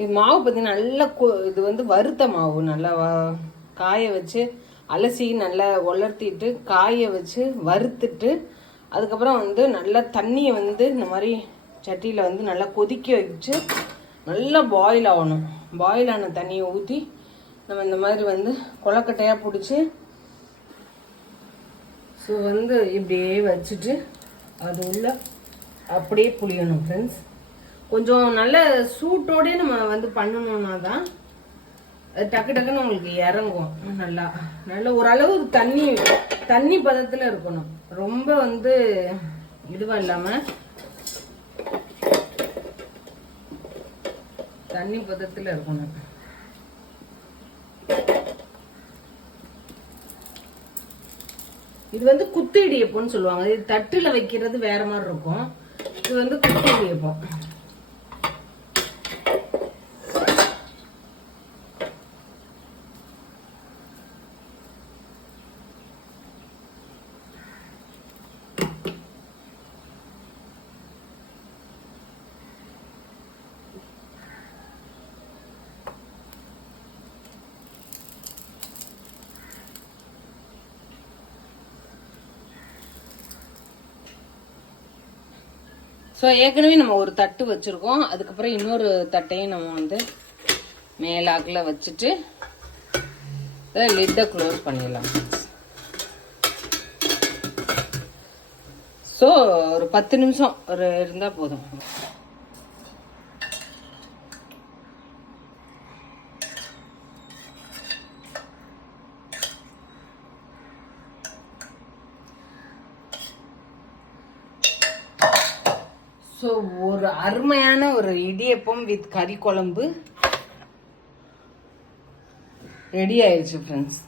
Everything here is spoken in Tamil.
இது மாவு பார்த்தீங்கன்னா நல்லா இது வந்து வறுத்த மாவு நல்லா காய வச்சு அலசி நல்லா உலர்த்திட்டு காய வச்சு வறுத்துட்டு அதுக்கப்புறம் வந்து நல்லா தண்ணியை வந்து இந்த மாதிரி சட்டியில் வந்து நல்லா கொதிக்க வச்சு நல்லா பாயில் ஆகணும். பாயில் ஆன தண்ணியை ஊற்றி நம்ம இந்த மாதிரி வந்து கொலக்கட்டையாக பிடிச்சி ஸோ வந்து இப்படியே வச்சுட்டு அது உள்ள அப்படியே புளியணும் ஃப்ரெண்ட்ஸ். கொஞ்சம் நல்ல சூட்டோடே நம்ம வந்து பண்ணணும்னா தான் டக்கு டக்குன்னு உங்களுக்கு இறங்கும். நல்லா நல்ல ஓரளவு தண்ணி பதத்தில் இருக்கணும். ரொம்ப வந்து இதுவாக இல்லாமல் தண்ணி பதத்தில் இருக்கணும். இது வந்து குத்து இடியப்பம்னு சொல்லுவாங்க. இது தட்டுல வைக்கிறது வேற மாதிரி இருக்கும். இது வந்து குத்து இடியப்பம். ஸோ ஏற்கனவே நம்ம ஒரு தட்டு வச்சுருக்கோம். அதுக்கப்புறம் இன்னொரு தட்டையும் நம்ம வந்து மேலாக்கில் வச்சுட்டு லிட்டை க்ளோஸ் பண்ணிடலாம். ஸோ ஒரு 10 நிமிஷம் இருந்தால் போதும். ஸோ ஒரு அருமையான ஒரு இடியப்பம் வித் கறி குழம்பு ரெடி ஆயிடுச்சு ஃப்ரெண்ட்ஸ்.